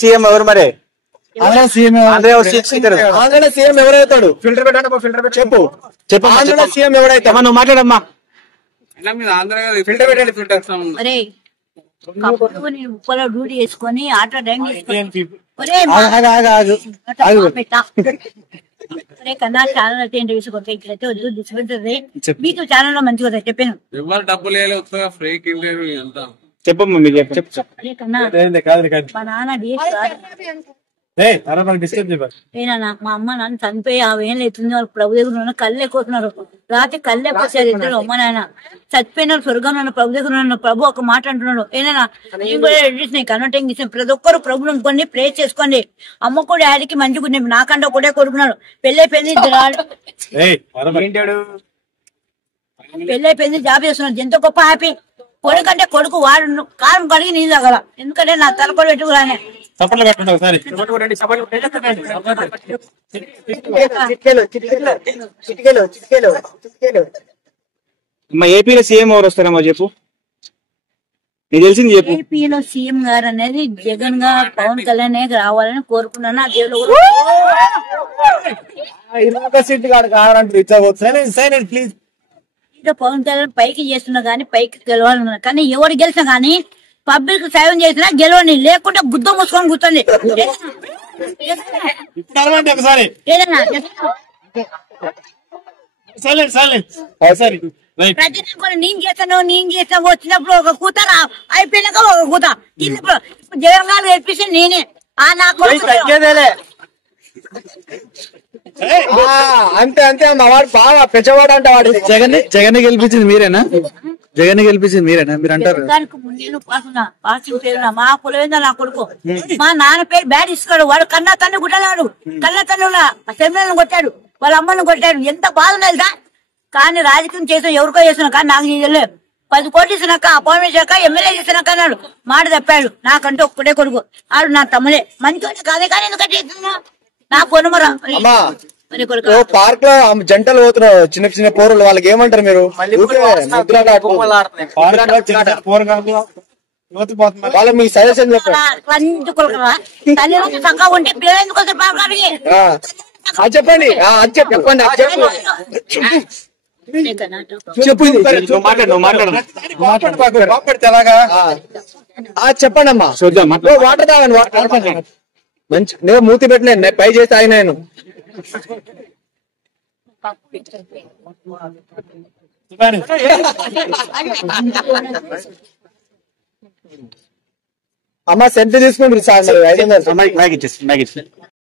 CM ఎవరు మరి? Andhra CM ఎవరైతాడు? Filter పెట్టండి, చెప్పు. ఆంధ్ర సీఎం ఎవరైతే నువ్వు మాట్లాడమ్మా. ఫిల్టర్ పెట్టండి. ఉప్పలో డ్యూటీ చేసుకొని ఆటో డ్రైవ్ కన్నా ఛానల్ అయితే ఇంటర్వ్యూస్ కొత్త ఇట్లయితే వద్దు డిస్పెన్సరీ మీకు ఛానల్ లో మంచిగా చెప్పాను. ఎవరు డబ్బులు చెప్పమ్మా, మీరు చెప్పు. మా నాన్న మా అమ్మ నాన్న చనిపోయి 50 ఏళ్ళు అవుతుంది. వాళ్ళు ప్రభు దగ్గర కళ్ళు ఎక్కుతున్నారు. రాత్రి కళ్ళు ఎక్కువసారి ఇద్దరు అమ్మ నాయన చచ్చిపోయిన స్వర్గం నన్ను ప్రభు దగ్గర ఉన్న ప్రభు ఒక మాట అంటున్నాడు. ఏనా నేను కూడా కన్వర్టింగ్ ఇచ్చిన ప్రతి ఒక్కరు ప్రభుని అనుకోండి, ప్రే చేసుకోండి. అమ్మ కూడా డాడీకి మంచిగా నాకంటే ఒకటే కొడుకున్నాడు. పెళ్ళైపోయింది, పెళ్ళైపోయింది, జాబ్ చేస్తున్నాడు. ఎంత గొప్ప హ్యాపీ. కొడుకంటే కొడుకు వాడు కారం కడిగి నీళ్ళు తగల. ఎందుకంటే నా తలకొడు పెట్టుకురానే ఏపీలో సీఎం ఎవరు వస్తారమ్మా చెప్పు, నీకు తెలిసింది చెప్పు. ఏపీలో సీఎం గారు అనేది జగన్ గా పవన్ కళ్యాణ్ రావాలని కోరుకున్నాను. ఆ దేవుడు ప్లీజ్ పవన్ కళ్యాణ్ పైకి చేస్తున్నా గానీ పైకి గెలవాలన్నా, కానీ ఎవరు గెలిచినా గానీ పబ్లిక్ సేవం చేసినా గెలవని, లేకుంటే గుద్ద మూసుకొని కూర్చోండి. నేను చేస్తాను వచ్చినప్పుడు ఒక కూత అయిపోయినాక ఒక కూత తిన్నప్పుడు జగన్ గారు గెలిపిస్తే నేనే నాకు అంతే అంతే అమ్మ. వాడు బాగా పెంచవాడు అంట. వాడు జగన్ గెలిపించింది మీరేనా? జగన్ గెలిపించింది మీరేనా? మీరు అంటారు మా కులవేందా నా కొడుకు. మా నాన్న పేరు బ్యాడ్ ఇస్తాడు. వాడు కన్నా తల్లి గుట్టలేవాడు. కన్నా తల్లి సెమినార్లను కొట్టాడు, వాళ్ళ అమ్మని కొట్టాడు. ఎంత బాధ ఉన్నదా. కానీ రాజకీయం చేసిన ఎవరికో చేస్తున్నా కానీ నాకు తెలియలేదు. 10 కోట్లు ఇచ్చినాక అపాయింట్మెంట్ చేశాక ఎమ్మెల్యే చేసినాక అన్నాడు. మాట తప్పాడు. నాకంటే ఒక్కడే కొడుకు, ఆడు నా తమ్ముడే. మంచి కాదే కానీ ఎందుకంటే నా పొనుమరా పార్క్ లో జంటలు పోతున్నారు చిన్న చిన్న పోరులు, వాళ్ళకి ఏమంటారు మీరు? వాళ్ళకి మీకు సజెషన్ చెప్పండి. చెప్పండి చెప్పండి చెప్పండి అమ్మా. వాటర్ తాగండి, వాటర్ మంచి. నేను మూతి పెట్టలేను, నేను పై చేసి తాగిన. నేను అమ్మ సెంట్ తీసుకుంటారు సార్. 500